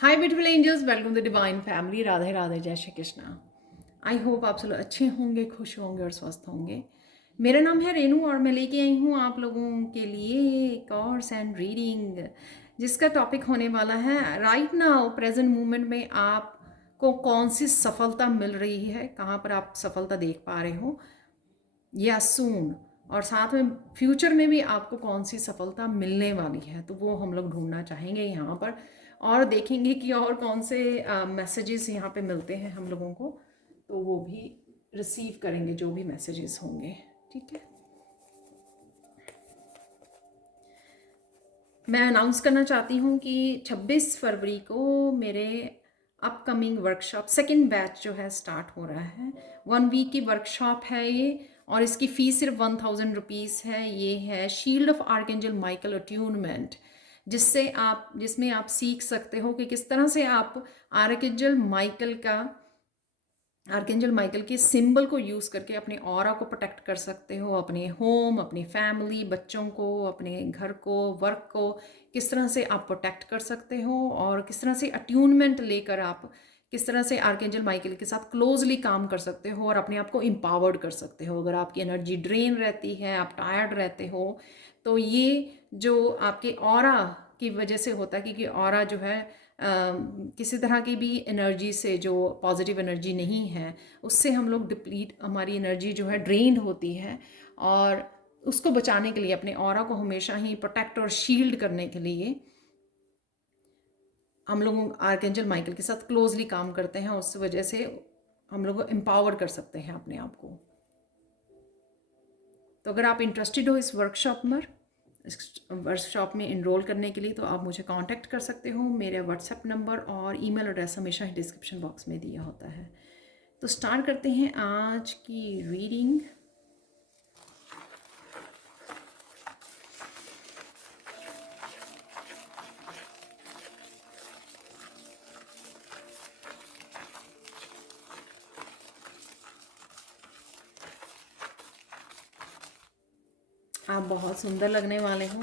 Hi beautiful angels, welcome to divine family. Radhe Radhe, जय Shri Krishna. I hope आप सब लोग अच्छे होंगे, खुश होंगे और स्वस्थ होंगे। मेरा नाम है रेनू और मैं लेके आई हूँ आप लोगों के लिए एक और सैंड रीडिंग, जिसका टॉपिक होने वाला है राइट नाउ प्रेजेंट मोमेंट में आपको कौन सी सफलता मिल रही है, कहाँ पर आप सफलता देख पा रहे हो या सून, और साथ में फ्यूचर में भी आपको कौन सी सफलता मिलने वाली है। तो वो हम लोग ढूंढना चाहेंगे यहाँ पर और देखेंगे कि और कौन से मैसेजेस यहाँ पे मिलते हैं हम लोगों को, तो वो भी रिसीव करेंगे जो भी मैसेजेस होंगे। ठीक है, मैं अनाउंस करना चाहती हूँ कि 26 फरवरी को मेरे अपकमिंग वर्कशॉप सेकंड बैच जो है स्टार्ट हो रहा है। 1 वीक की वर्कशॉप है ये, और इसकी फ़ीस सिर्फ 1000 रुपीज़ है। ये है shield of archangel Michael attunement, जिसमें आप सीख सकते हो कि किस तरह से आप आर्कएंजल माइकल के सिंबल को यूज़ करके अपने ऑरा को प्रोटेक्ट कर सकते हो, अपने होम, अपनी फैमिली, बच्चों को, अपने घर को, वर्क को किस तरह से आप प्रोटेक्ट कर सकते हो, और किस तरह से अट्यूनमेंट लेकर आप किस तरह से आर्कएंजल माइकल के साथ क्लोजली काम कर सकते हो और अपने आप को एम्पावर्ड कर सकते हो। अगर आपकी एनर्जी ड्रेन रहती है, आप टायर्ड रहते हो, तो ये जो आपके ऑरा की वजह से होता है, क्योंकि ऑरा जो है किसी तरह की भी एनर्जी से, जो पॉजिटिव एनर्जी नहीं है, उससे हम लोग डिप्लीट, हमारी एनर्जी जो है ड्रेन्ड होती है, और उसको बचाने के लिए, अपने ऑरा को हमेशा ही प्रोटेक्ट और शील्ड करने के लिए हम लोग आर्कएंजल माइकल के साथ क्लोजली काम करते हैं। उस वजह से हम लोग एम्पावर कर सकते हैं अपने आप को। तो अगर आप इंटरेस्टेड हो इस वर्कशॉप में इनरोल करने के लिए, तो आप मुझे कांटेक्ट कर सकते हो। मेरा व्हाट्सएप नंबर और ईमेल एड्रेस हमेशा ही डिस्क्रिप्शन बॉक्स में दिया होता है। तो स्टार्ट करते हैं आज की रीडिंग। आप बहुत सुंदर लगने वाले हो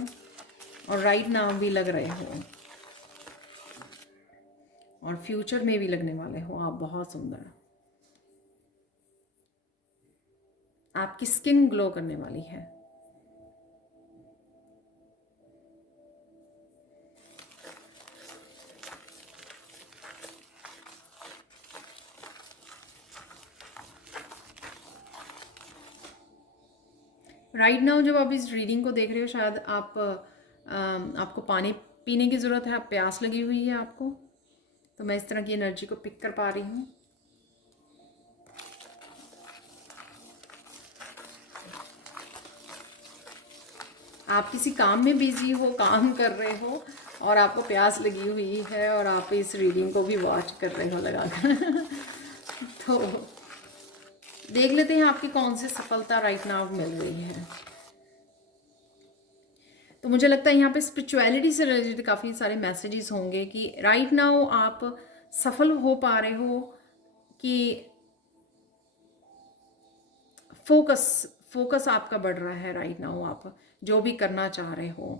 और राइट नाउ भी लग रहे हो, और फ्यूचर में भी लगने वाले हो आप बहुत सुंदर। आपकी स्किन ग्लो करने वाली है। राइट नाउ जब आप इस रीडिंग को देख रहे हो, शायद आपको पानी पीने की ज़रूरत है, प्यास लगी हुई है आपको। तो मैं इस तरह की एनर्जी को पिक कर पा रही हूँ। आप किसी काम में बिजी हो, काम कर रहे हो, और आपको प्यास लगी हुई है, और आप इस रीडिंग को भी वॉच कर रहे हो लगाकर तो देख लेते हैं आपकी कौन सी सफलता राइट नाउ मिल रही है। तो मुझे लगता है यहाँ पे स्पिरिचुअलिटी से रिलेटेड काफ़ी सारे मैसेजेस होंगे कि राइट नाउ आप सफल हो पा रहे हो, कि फोकस फोकस आपका बढ़ रहा है। राइट नाउ आप जो भी करना चाह रहे हो,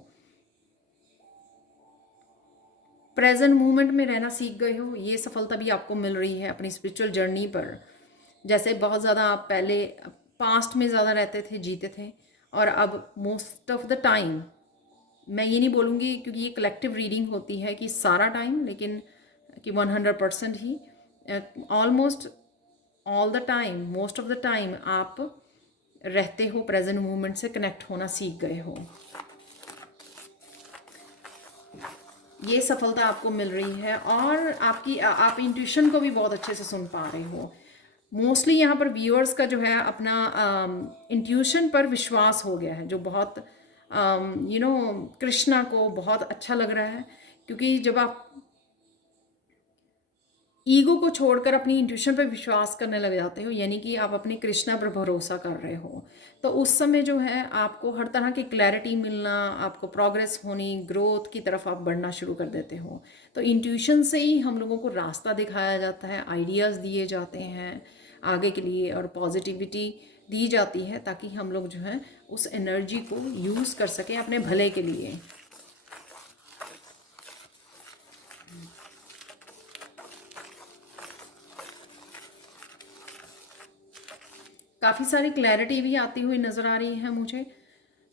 प्रेजेंट मोमेंट में रहना सीख गए हो, ये सफलता भी आपको मिल रही है अपनी स्पिरिचुअल जर्नी पर। जैसे बहुत ज़्यादा आप पहले पास्ट में ज़्यादा रहते थे, जीते थे, और अब मोस्ट ऑफ द टाइम, मैं ये नहीं बोलूँगी क्योंकि ये कलेक्टिव रीडिंग होती है कि सारा टाइम, लेकिन कि 100% ही, almost all the time, most of the time आप रहते हो प्रेजेंट मोमेंट से कनेक्ट होना सीख गए हो। ये सफलता आपको मिल रही है, और आप इंट्यूशन को भी बहुत अच्छे से सुन पा रहे हो। मोस्टली यहाँ पर व्यूअर्स का जो है अपना इंट्यूशन पर विश्वास हो गया है, जो बहुत कृष्णा को बहुत अच्छा लग रहा है। क्योंकि जब आप ईगो को छोड़कर अपनी इंट्यूशन पर विश्वास करने लग जाते हो, यानी कि आप अपने कृष्णा पर भरोसा कर रहे हो, तो उस समय जो है आपको हर तरह की क्लैरिटी मिलना, आपको प्रोग्रेस होनी, ग्रोथ की तरफ आप बढ़ना शुरू कर देते हो। तो इंट्यूशन से ही हम लोगों को रास्ता दिखाया जाता है, आइडियाज़ दिए जाते हैं आगे के लिए, और पॉजिटिविटी दी जाती है, ताकि हम लोग जो है उस एनर्जी को यूज़ कर सकें अपने भले के लिए। काफ़ी सारी क्लैरिटी भी आती हुई नज़र आ रही है मुझे।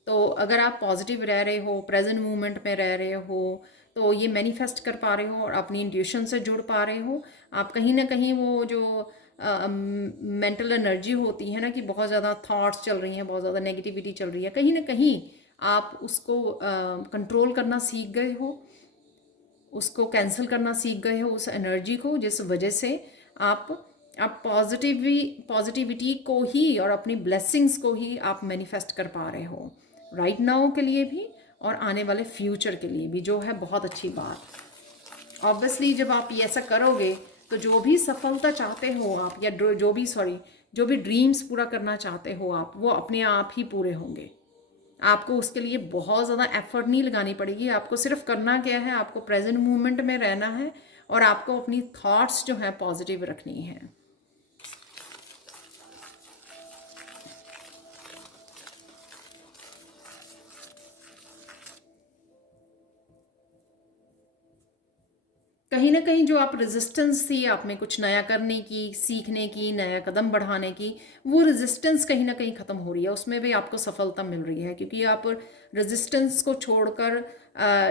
तो अगर आप पॉजिटिव रह रहे हो, प्रेजेंट मोमेंट में रह रहे हो, तो ये मैनिफेस्ट कर पा रहे हो और अपनी इंट्यूशन से जुड़ पा रहे हो। आप कहीं ना कहीं वो जो मेंटल एनर्जी होती है ना, कि बहुत ज़्यादा थॉट्स चल रही हैं, बहुत ज़्यादा नेगेटिविटी चल रही है, कहीं ना कहीं आप उसको कंट्रोल करना सीख गए हो, उसको कैंसिल करना सीख गए हो उस एनर्जी को, जिस वजह से आप पॉजिटिविटी को ही और अपनी ब्लेसिंग्स को ही आप मैनिफेस्ट कर पा रहे हो, राइट नाउ के लिए भी और आने वाले फ्यूचर के लिए भी, जो है बहुत अच्छी बात। ऑब्वियसली जब आप ये ऐसा करोगे तो जो भी सफलता चाहते हो आप, या जो भी ड्रीम्स पूरा करना चाहते हो आप, वो अपने आप ही पूरे होंगे। आपको उसके लिए बहुत ज़्यादा एफर्ट नहीं लगानी पड़ेगी। आपको सिर्फ करना क्या है, आपको प्रेजेंट मोमेंट में रहना है और आपको अपनी थॉट्स जो है पॉजिटिव रखनी है। कहीं ना कहीं जो आप रेजिस्टेंस थी आप में कुछ नया करने की, सीखने की, नया कदम बढ़ाने की, वो रेजिस्टेंस कहीं ना कहीं ख़त्म हो रही है, उसमें भी आपको सफलता मिल रही है, क्योंकि आप रेजिस्टेंस को छोड़कर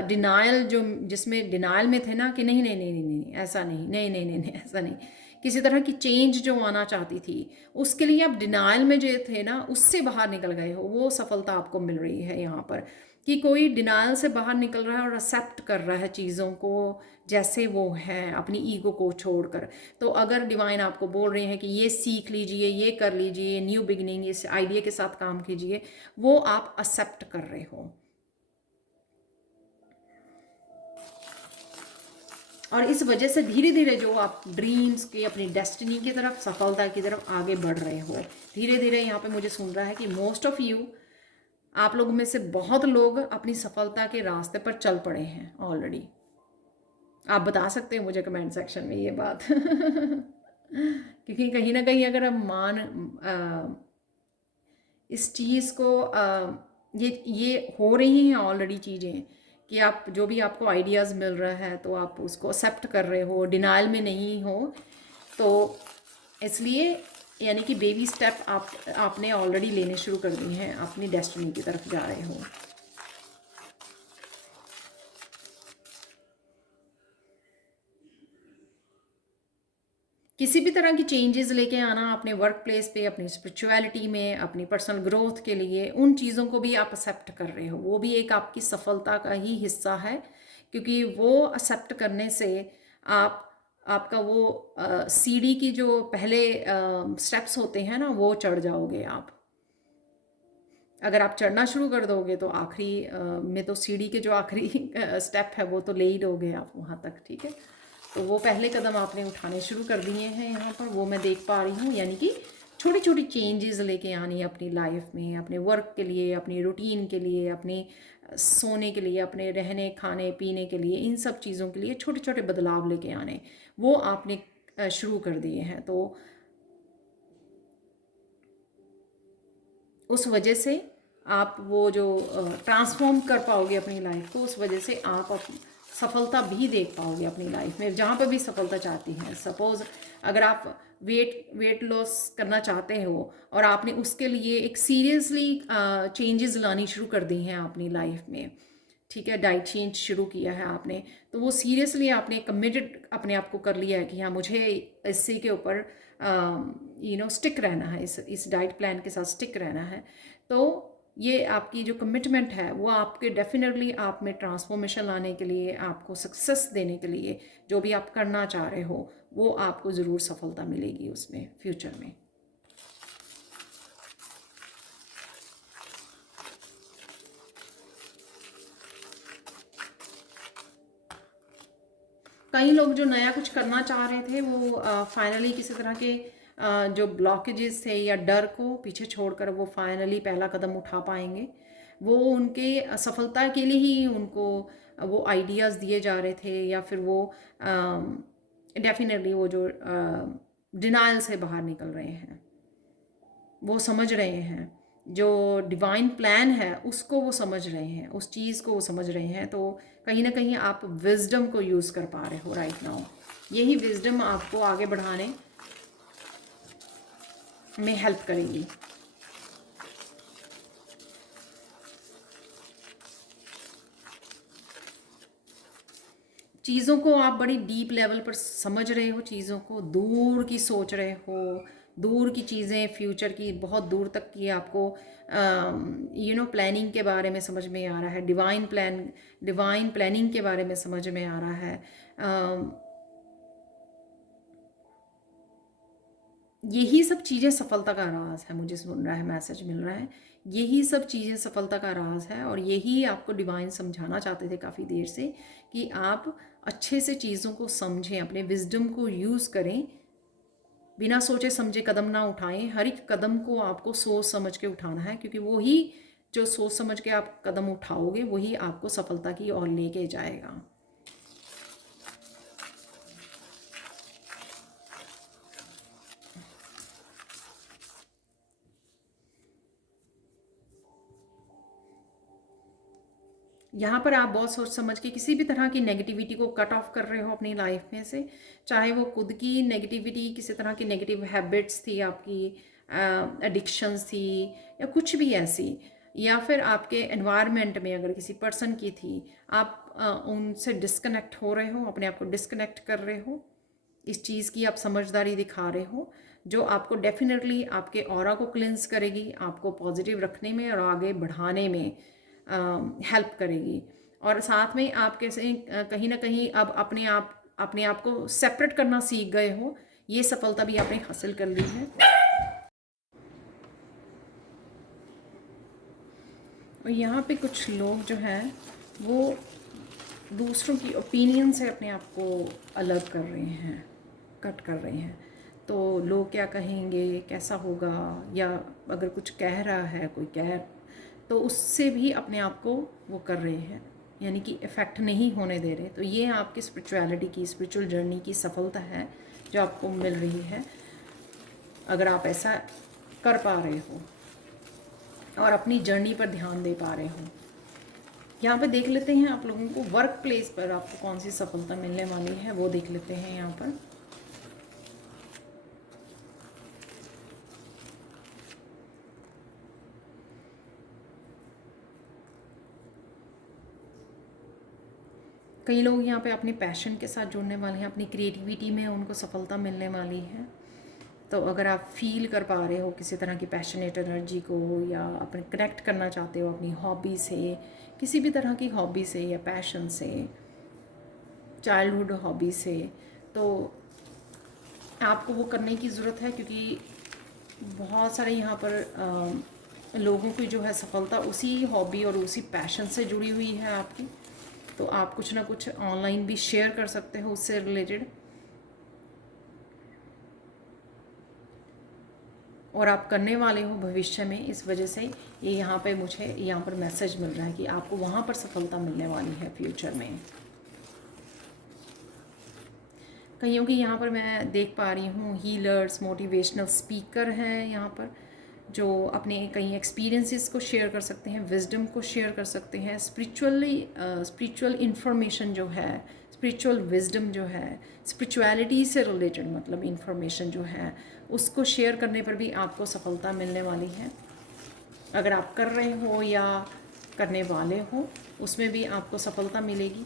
डिनायल, जो जिसमें डिनायल में थे ना कि नहीं नहीं नहीं नहीं नहीं ऐसा नहीं, नहीं नहीं नहीं नहीं ऐसा नहीं, किसी तरह की चेंज जो आना चाहती थी, उसके लिए आप डिनायल में जो थे ना, उससे बाहर निकल गए हो। वो सफलता आपको मिल रही है यहाँ पर, कि कोई डिनायल से बाहर निकल रहा है और एक्सेप्ट कर रहा है चीज़ों को जैसे वो है, अपनी ईगो को छोड़कर। तो अगर डिवाइन आपको बोल रहे हैं कि ये सीख लीजिए, ये कर लीजिए, न्यू बिगिनिंग, इस आइडिया के साथ काम कीजिए, वो आप एक्सेप्ट कर रहे हो। और इस वजह से धीरे धीरे जो आप ड्रीम्स की, अपनी डेस्टिनी की तरफ, सफलता की तरफ आगे बढ़ रहे हो धीरे धीरे। यहाँ पे मुझे सुन रहा है कि मोस्ट ऑफ यू, आप लोगों में से बहुत लोग अपनी सफलता के रास्ते पर चल पड़े हैं ऑलरेडी। आप बता सकते हो मुझे कमेंट सेक्शन में ये बात क्योंकि कहीं ना कहीं अगर हम इस चीज़ को ये हो रही हैं ऑलरेडी चीज़ें, कि आप जो भी आपको आइडियाज़ मिल रहा है तो आप उसको एक्सेप्ट कर रहे हो, डिनाइल में नहीं हो, तो इसलिए यानी कि बेबी स्टेप आपने ऑलरेडी लेने शुरू कर दिए हैं, अपनी डेस्टिनी की तरफ जा रहे हो। किसी भी तरह की चेंजेस लेके आना अपने वर्क प्लेस पे, अपनी स्पिरिचुअलिटी में, अपनी पर्सनल ग्रोथ के लिए, उन चीज़ों को भी आप एक्सेप्ट कर रहे हो, वो भी एक आपकी सफलता का ही हिस्सा है, क्योंकि वो एक्सेप्ट करने से आपका वो सीढ़ी की जो पहले स्टेप्स होते हैं ना, वो चढ़ जाओगे आप। अगर आप चढ़ना शुरू कर दोगे तो आखिरी में तो सीढ़ी के जो आखिरी स्टेप है वो तो ले ही दोगे आप वहाँ तक, ठीक है। तो वो पहले कदम आपने उठाने शुरू कर दिए हैं यहाँ पर, वो मैं देख पा रही हूँ। यानी कि छोटी छोटी चेंजेस लेके आनी है अपनी लाइफ में, अपने वर्क के लिए, अपनी रूटीन के लिए, अपने सोने के लिए, अपने रहने खाने पीने के लिए, इन सब चीज़ों के लिए छोटे छोटे बदलाव लेके आने, वो आपने शुरू कर दिए हैं। तो उस वजह से आप वो जो ट्रांसफॉर्म कर पाओगे अपनी लाइफ को, उस वजह से आप सफलता भी देख पाओगे अपनी लाइफ में, जहाँ पर भी सफलता चाहती हैं। सपोज़ अगर आप वेट लॉस करना चाहते हो और आपने उसके लिए एक सीरियसली चेंजेस लानी शुरू कर दी हैं अपनी लाइफ में, ठीक है, डाइट चेंज शुरू किया है आपने, तो वो सीरियसली आपने कमिटेड अपने आप को कर लिया है कि हाँ मुझे इसी के ऊपर स्टिक रहना है, इस डाइट प्लान के साथ स्टिक रहना है। तो ये आपकी जो कमिटमेंट है वो आपके डेफिनेटली आप में ट्रांसफॉर्मेशन लाने के लिए, आपको सक्सेस देने के लिए, जो भी आप करना चाह रहे हो वो आपको ज़रूर सफलता मिलेगी उसमें फ्यूचर में। कई लोग जो नया कुछ करना चाह रहे थे वो फाइनली किसी तरह के जो ब्लॉकेजेस थे या डर को पीछे छोड़कर वो फाइनली पहला कदम उठा पाएंगे। वो उनके सफलता के लिए ही उनको वो आइडियाज़ दिए जा रहे थे, या फिर वो डेफिनेटली वो जो डिनाइल से बाहर निकल रहे हैं, वो समझ रहे हैं जो डिवाइन प्लान है उसको, वो समझ रहे हैं उस चीज़ को, वो समझ रहे हैं। तो कहीं ना कहीं आप विजडम को यूज़ कर पा रहे हो राइट नाउ। यही विजडम आपको आगे बढ़ाने में हेल्प करेगी। चीज़ों को आप बड़ी डीप लेवल पर समझ रहे हो, चीज़ों को दूर की सोच रहे हो, दूर की चीज़ें, फ्यूचर की बहुत दूर तक की आपको प्लानिंग के बारे में समझ में आ रहा है, डिवाइन प्लानिंग के बारे में समझ में आ रहा है। यही सब चीज़ें सफलता का राज है, मुझे सुन रहा है, मैसेज मिल रहा है। यही सब चीज़ें सफलता का राज है, और यही आपको डिवाइन समझाना चाहते थे काफ़ी देर से, कि आप अच्छे से चीज़ों को समझें, अपने विजडम को यूज़ करें, बिना सोचे समझे कदम ना उठाएं। हर एक कदम को आपको सोच समझ के उठाना है, क्योंकि वही जो सोच समझ के आप कदम उठाओगे वही आपको सफलता की ओर लेके जाएगा। यहाँ पर आप बहुत सोच समझ के किसी भी तरह की नेगेटिविटी को कट ऑफ कर रहे हो अपनी लाइफ में से, चाहे वो खुद की नेगेटिविटी, किसी तरह की नेगेटिव हैबिट्स थी आपकी, एडिक्शंस थी, या कुछ भी ऐसी, या फिर आपके एनवायरनमेंट में अगर किसी पर्सन की थी, आप उनसे डिस्कनेक्ट हो रहे हो, अपने आप को डिस्कनेक्ट कर रहे हो। इस चीज़ की आप समझदारी दिखा रहे हो, जो आपको डेफिनेटली आपके ऑरा को क्लिंस करेगी, आपको पॉजिटिव रखने में और आगे बढ़ाने में हेल्प करेगी। और साथ में आप कैसे कहीं ना कहीं अब अपने आप को सेपरेट करना सीख गए हो, ये सफलता भी आपने हासिल कर ली है। और यहाँ पे कुछ लोग जो हैं वो दूसरों की ओपिनियन से अपने आप को अलग कर रहे हैं, कट कर रहे हैं। तो लोग क्या कहेंगे, कैसा होगा, या अगर कुछ कह रहा है कोई तो उससे भी अपने आप को वो कर रहे हैं, यानी कि इफ़ेक्ट नहीं होने दे रहे। तो ये आपकी स्पिरिचुअलिटी की, स्पिरिचुअल जर्नी की सफलता है जो आपको मिल रही है, अगर आप ऐसा कर पा रहे हो और अपनी जर्नी पर ध्यान दे पा रहे हो। यहाँ पे देख लेते हैं आप लोगों को वर्क प्लेस पर आपको कौन सी सफलता मिलने वाली है, वो देख लेते हैं यहाँ पर। कई लोग यहाँ पे अपने पैशन के साथ जुड़ने वाले हैं, अपनी क्रिएटिविटी में उनको सफलता मिलने वाली है। तो अगर आप फील कर पा रहे हो किसी तरह की पैशनेट एनर्जी को, या अपने कनेक्ट करना चाहते हो अपनी हॉबी से, किसी भी तरह की हॉबी से या पैशन से, चाइल्डहुड हॉबी से, तो आपको वो करने की ज़रूरत है, क्योंकि बहुत सारे यहाँ पर लोगों की जो है सफलता उसी हॉबी और उसी पैशन से जुड़ी हुई है आपकी। तो आप कुछ ना कुछ ऑनलाइन भी शेयर कर सकते हो उससे रिलेटेड, और आप करने वाले हो भविष्य में। इस वजह से ये यहाँ पे मुझे यहाँ पर मैसेज मिल रहा है कि आपको वहाँ पर सफलता मिलने वाली है फ्यूचर में। कईयों की यहाँ पर मैं देख पा रही हूँ हीलर्स, मोटिवेशनल स्पीकर हैं यहाँ पर, जो अपने कई एक्सपीरियंसेस को शेयर कर सकते हैं, विजडम को शेयर कर सकते हैं, स्पिरिचुअल इंफॉर्मेशन जो है, स्पिरिचुअल विजडम जो है, स्पिरिचुअलिटी से रिलेटेड मतलब इंफॉर्मेशन जो है, उसको शेयर करने पर भी आपको सफलता मिलने वाली है। अगर आप कर रहे हो या करने वाले हो, उसमें भी आपको सफलता मिलेगी।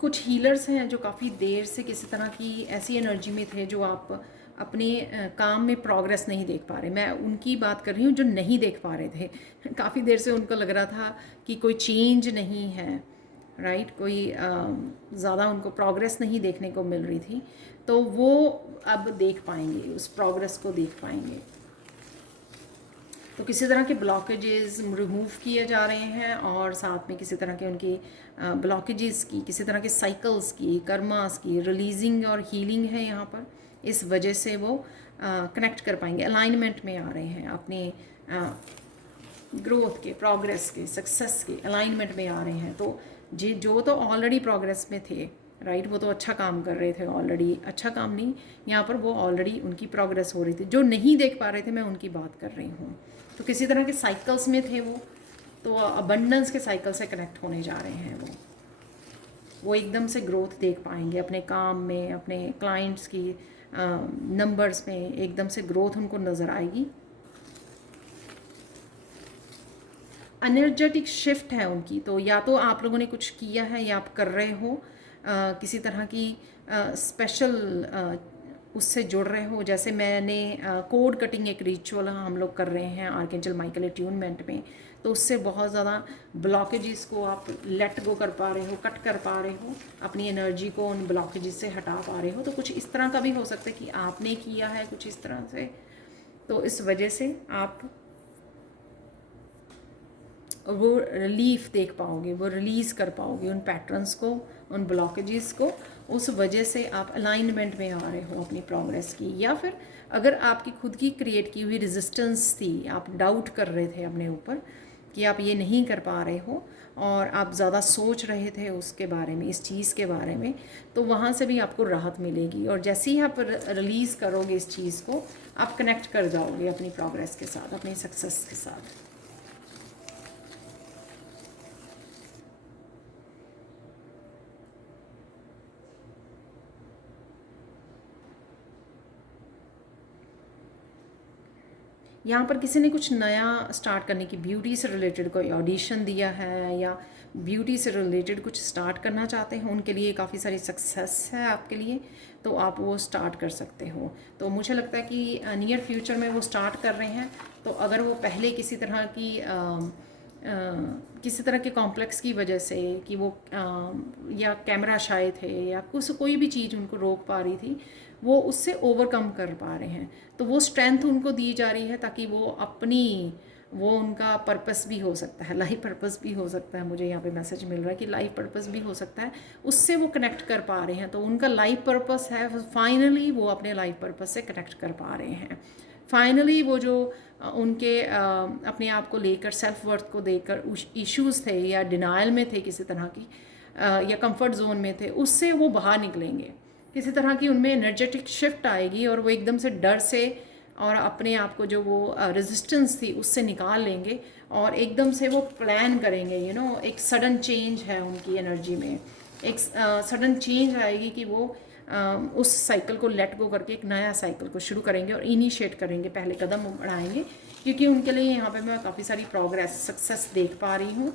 कुछ हीलर्स हैं जो काफ़ी देर से किसी तरह की ऐसी एनर्जी में थे, जो आप अपने काम में प्रोग्रेस नहीं देख पा रहे। मैं उनकी बात कर रही हूँ जो नहीं देख पा रहे थे। काफ़ी देर से उनको लग रहा था कि कोई चेंज नहीं है, राइट, कोई ज़्यादा उनको प्रोग्रेस नहीं देखने को मिल रही थी। तो वो अब देख पाएंगे, उस प्रोग्रेस को देख पाएंगे। तो किसी तरह के ब्लॉकेजेस रिमूव किए जा रहे हैं, और साथ में किसी तरह के उनके ब्लॉकेजेस की, किसी तरह के साइकिल्स की, कर्मास की रिलीजिंग और हीलिंग है यहाँ पर। इस वजह से वो कनेक्ट कर पाएंगे, अलाइनमेंट में आ रहे हैं, अपने ग्रोथ के, प्रोग्रेस के, सक्सेस के अलाइनमेंट में आ रहे हैं। तो जो तो ऑलरेडी प्रोग्रेस में थे, राइट। वो तो अच्छा काम कर रहे थे ऑलरेडी, अच्छा काम नहीं, यहाँ पर वो ऑलरेडी उनकी प्रोग्रेस हो रही थी। जो नहीं देख पा रहे थे मैं उनकी बात कर रही हूँ। तो किसी तरह के साइकिल्स में थे वो, तो अबंडेंस के साइकिल से कनेक्ट होने जा रहे हैं वो एकदम से ग्रोथ देख पाएंगे अपने काम में, अपने क्लाइंट्स की नंबर्स में एकदम से ग्रोथ उनको नज़र आएगी। एनर्जेटिक शिफ्ट है उनकी, तो या तो आप लोगों ने कुछ किया है या आप कर रहे हो किसी तरह की स्पेशल उससे जुड़ रहे हो। जैसे मैंने कोड कटिंग एक रिचुअल हम लोग कर रहे हैं आर्कएंजल माइकल अट्यूनमेंट में, तो उससे बहुत ज़्यादा ब्लॉकेजेस को आप लेट गो कर पा रहे हो, कट कर पा रहे हो, अपनी एनर्जी को उन ब्लॉकेजेस से हटा पा रहे हो। तो कुछ इस तरह का भी हो सकता है कि आपने किया है कुछ इस तरह से, तो इस वजह से आप वो रिलीफ देख पाओगे, वो रिलीज़ कर पाओगे उन पैटर्न्स को, उन ब्लॉकेजेस को। उस वजह से आप अलाइनमेंट में आ रहे हो अपनी प्रोग्रेस की। या फिर अगर आपकी खुद की क्रिएट की हुई रेजिस्टेंस थी, आप डाउट कर रहे थे अपने ऊपर कि आप ये नहीं कर पा रहे हो और आप ज़्यादा सोच रहे थे उसके बारे में, इस चीज़ के बारे में, तो वहाँ से भी आपको राहत मिलेगी। और जैसे ही आप रिलीज़ करोगे इस चीज़ को, आप कनेक्ट कर जाओगे अपनी प्रोग्रेस के साथ, अपनी सक्सेस के साथ। यहाँ पर किसी ने कुछ नया स्टार्ट करने की, ब्यूटी से रिलेटेड कोई ऑडिशन दिया है या ब्यूटी से रिलेटेड कुछ स्टार्ट करना चाहते हैं, उनके लिए काफ़ी सारी सक्सेस है आपके लिए, तो आप वो स्टार्ट कर सकते हो। तो मुझे लगता है कि नियर फ्यूचर में वो स्टार्ट कर रहे हैं। तो अगर वो पहले किसी तरह की किसी तरह के कॉम्प्लेक्स की वजह से कि वो या कैमरा शाये थे या कुछ कोई भी चीज़ उनको रोक पा रही थी, वो उससे ओवरकम कर पा रहे हैं। तो वो स्ट्रेंथ उनको दी जा रही है ताकि वो अपनी, वो उनका पर्पस भी हो सकता है, लाइफ पर्पस भी हो सकता है। मुझे यहाँ पे मैसेज मिल रहा है कि लाइफ पर्पस भी हो सकता है, उससे वो कनेक्ट कर पा रहे हैं। तो उनका लाइफ पर्पस है, फाइनली वो अपने लाइफ पर्पस से कनेक्ट कर पा रहे हैं। फाइनली वो जो उनके अपने आप को लेकर, सेल्फ वर्थ को देकर इश्यूज़ थे या डिनाइल में थे किसी तरह की, या कंफर्ट जोन में थे, उससे वो बाहर निकलेंगे। किसी तरह की उनमें एनर्जेटिक शिफ्ट आएगी और वो एकदम से डर से और अपने आप को जो वो रेजिस्टेंस थी उससे निकाल लेंगे और एकदम से वो प्लान करेंगे। एक सडन चेंज है उनकी एनर्जी में, एक सडन चेंज आएगी कि वो उस साइकिल को लेट गो करके एक नया साइकिल को शुरू करेंगे और इनिशिएट करेंगे, पहले कदम बढ़ाएंगे। क्योंकि उनके लिए यहाँ पे मैं काफ़ी सारी प्रोग्रेस, सक्सेस देख पा रही हूँ।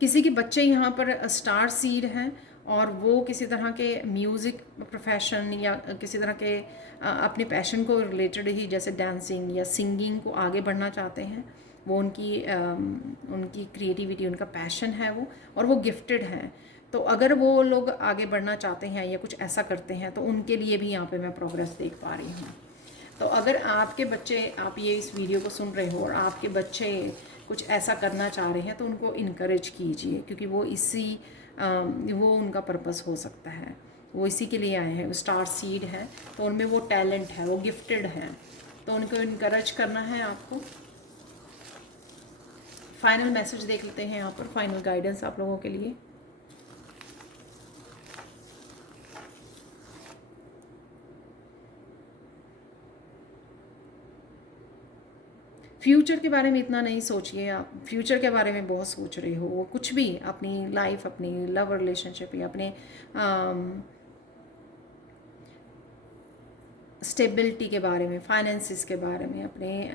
किसी के बच्चे यहाँ पर स्टार सीड हैं और वो किसी तरह के म्यूज़िक प्रोफेशन या किसी तरह के अपने पैशन को रिलेटेड ही, जैसे डांसिंग या सिंगिंग को आगे बढ़ना चाहते हैं। वो उनकी क्रिएटिविटी, उनका पैशन है वो, और वो गिफ्टेड हैं। तो अगर वो लोग आगे बढ़ना चाहते हैं या कुछ ऐसा करते हैं तो उनके लिए भी यहाँ पे मैं प्रोग्रेस देख पा रही हूँ। तो अगर आपके बच्चे, आप ये इस वीडियो को सुन रहे हो और आपके बच्चे कुछ ऐसा करना चाह रहे हैं तो उनको इनकरेज कीजिए, क्योंकि वो उनका पर्पस हो सकता है। वो इसी के लिए आए हैं, वो स्टार सीड है, तो उनमें वो टैलेंट है, वो गिफ्टेड हैं, तो उनको इनकरेज करना है आपको। फाइनल मैसेज देख लेते हैं यहाँ पर, फाइनल गाइडेंस आप लोगों के लिए। फ्यूचर के बारे में इतना नहीं सोचिए आप, फ्यूचर के बारे में बहुत सोच रहे हो। वो कुछ भी, अपनी लाइफ, अपनी लव रिलेशनशिप या अपने स्टेबिलिटी के बारे में, फाइनेंसिस के बारे में, अपने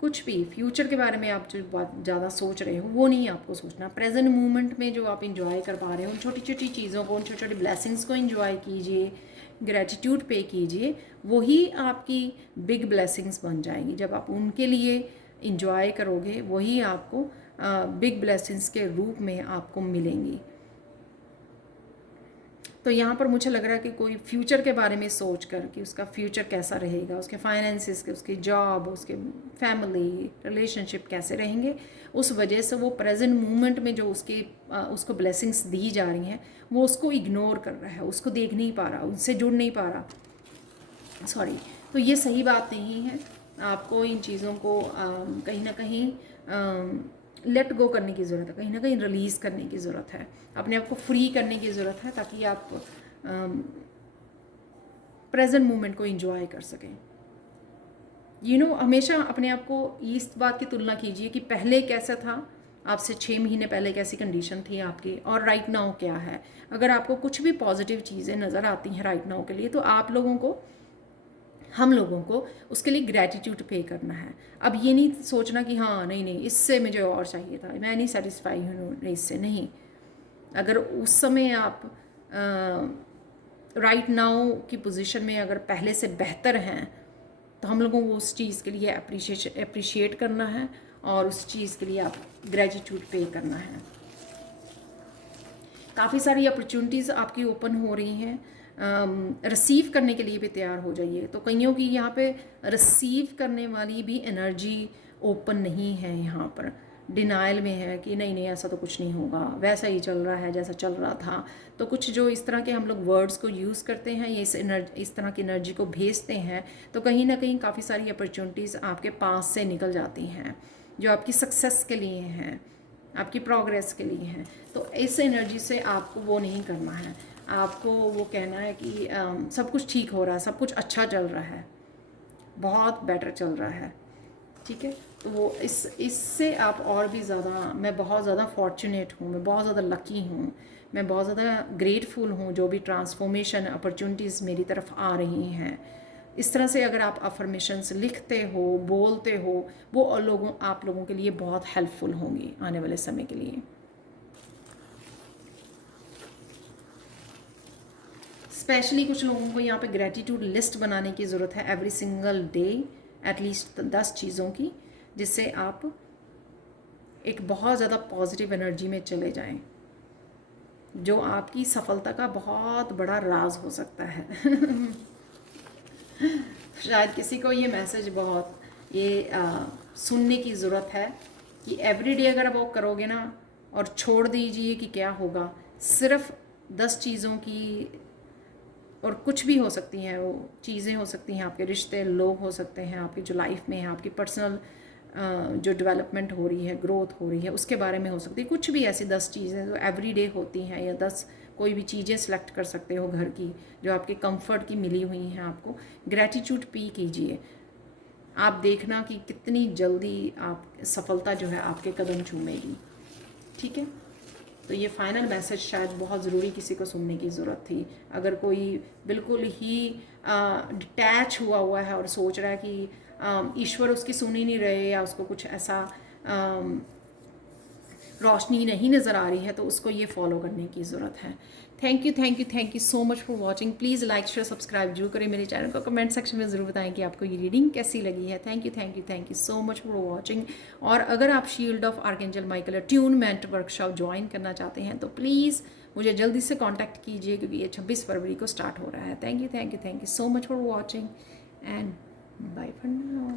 कुछ भी फ्यूचर के बारे में आप जो बहुत ज़्यादा सोच रहे हो वो नहीं आपको सोचना। प्रेजेंट मोमेंट में जो आप इंजॉय कर पा रहे हो, उन छोटी छोटी चीज़ों को, उन छोटी छोटी ब्लेसिंग्स को इंजॉय कीजिए, ग्रेटिट्यूड पे कीजिए। वही आपकी बिग ब्लेसिंग्स बन जाएंगी। जब आप उनके लिए इंजॉय करोगे, वही आपको बिग ब्लेसिंग्स के रूप में आपको मिलेंगी। तो यहाँ पर मुझे लग रहा है कि कोई फ्यूचर के बारे में सोच कर कि उसका फ्यूचर कैसा रहेगा, उसके फाइनेंसिस के, उसकी जॉब, उसके फैमिली रिलेशनशिप कैसे रहेंगे, उस वजह से वो प्रेजेंट मोमेंट में जो उसको ब्लेसिंग्स दी जा रही हैं वो उसको इग्नोर कर रहा है, उसको देख नहीं पा रहा, उससे जुड़ नहीं पा रहा। सॉरी। तो ये सही बात नहीं है। आपको इन चीज़ों को कहीं ना कहीं लेट गो करने की ज़रूरत है, कहीं ना कहीं रिलीज़ करने की ज़रूरत है, अपने आप को फ्री करने की ज़रूरत है, ताकि आप प्रेजेंट मोमेंट को एंजॉय कर सकें। हमेशा अपने आप को इस बात की तुलना कीजिए कि पहले कैसा था, आपसे 6 महीने पहले कैसी कंडीशन थी आपकी, और राइट नाउ क्या है। अगर आपको कुछ भी पॉजिटिव चीज़ें नज़र आती हैं राइट नाउ के लिए, तो हम लोगों को उसके लिए ग्रैटिट्यूड पे करना है। अब ये नहीं सोचना कि हाँ नहीं नहीं इससे मुझे और चाहिए था, मैं नहीं सेटिस्फाई हूँ इससे, नहीं। अगर उस समय आप राइट नाउ की पोजीशन में अगर पहले से बेहतर हैं, तो हम लोगों को उस चीज़ के लिए अप्रिशिएट करना है, और उस चीज़ के लिए आप ग्रेटिट्यूड पे करना है। काफ़ी सारी अपॉर्चुनिटीज़ आपकी ओपन हो रही हैं, रिसीव करने के लिए भी तैयार हो जाइए। तो कईयों की यहाँ पे रिसीव करने वाली भी एनर्जी ओपन नहीं है, यहाँ पर डिनाइल में है कि नहीं नहीं ऐसा तो कुछ नहीं होगा, वैसा ही चल रहा है जैसा चल रहा था। तो कुछ जो इस तरह के हम लोग वर्ड्स को यूज़ करते हैं, ये इस तरह की एनर्जी को भेजते हैं, तो कहीं ना कहीं काफ़ी सारी अपॉर्चुनिटीज़ आपके पास से निकल जाती हैं, जो आपकी सक्सेस के लिए हैं, आपकी प्रोग्रेस के लिए हैं। तो इस एनर्जी से आपको वो नहीं करना है, आपको वो कहना है कि सब कुछ ठीक हो रहा है, सब कुछ अच्छा चल रहा है, बहुत बेटर चल रहा है, ठीक है। तो वो इससे आप और भी ज़्यादा, मैं बहुत ज़्यादा फॉर्चुनेट हूँ, मैं बहुत ज़्यादा लकी हूँ, मैं बहुत ज़्यादा ग्रेटफुल हूँ जो भी ट्रांसफॉर्मेशन अपॉर्चुनिटीज़ मेरी तरफ आ रही हैं। इस तरह से अगर आप अफर्मेशंस लिखते हो, बोलते हो, वो आप लोगों के लिए बहुत हेल्पफुल होंगी आने वाले समय के लिए। स्पेशली कुछ लोगों को यहाँ पे ग्रेटिट्यूड लिस्ट बनाने की ज़रूरत है एवरी सिंगल डे, एटलीस्ट 10 चीज़ों की, जिससे आप एक बहुत ज़्यादा पॉजिटिव एनर्जी में चले जाएं, जो आपकी सफलता का बहुत बड़ा राज हो सकता है। शायद किसी को ये मैसेज बहुत सुनने की ज़रूरत है कि एवरीडे अगर वो करोगे ना, और छोड़ दीजिए कि क्या होगा, सिर्फ 10 चीज़ों की, और कुछ भी हो सकती हैं वो चीज़ें, हो सकती हैं आपके रिश्ते, लोग हो सकते हैं आपकी जो लाइफ में है, आपकी पर्सनल जो डेवलपमेंट हो रही है, ग्रोथ हो रही है, उसके बारे में हो सकती है। कुछ भी ऐसी 10 चीज़ें जो एवरीडे होती हैं, या 10 कोई भी चीज़ें सेलेक्ट कर सकते हो घर की, जो आपके कंफर्ट की मिली हुई हैं आपको। ग्रैटिट्यूड पी कीजिए, आप देखना कि कितनी जल्दी आप सफलता जो है आपके कदम चूमेगी, ठीक है। तो ये फाइनल मैसेज शायद बहुत ज़रूरी किसी को सुनने की ज़रूरत थी। अगर कोई बिल्कुल ही डिटैच हुआ है और सोच रहा है कि ईश्वर उसकी सुन ही नहीं रहे, या उसको कुछ ऐसा रोशनी नहीं नज़र आ रही है, तो उसको ये फॉलो करने की ज़रूरत है। Thank you so much for watching. Please like share subscribe जरूर करें मेरे चैनल को, कमेंट सेक्शन में ज़रूर बताएं कि आपको ये रीडिंग कैसी लगी है। Thank you so much for watching. और अगर आप shield of archangel Michael attunement workshop join करना चाहते हैं, तो प्लीज़ मुझे जल्दी से कॉन्टैक्ट कीजिए, क्योंकि ये 26 फरवरी को स्टार्ट हो रहा है। Thank you so much for watching, and bye for now.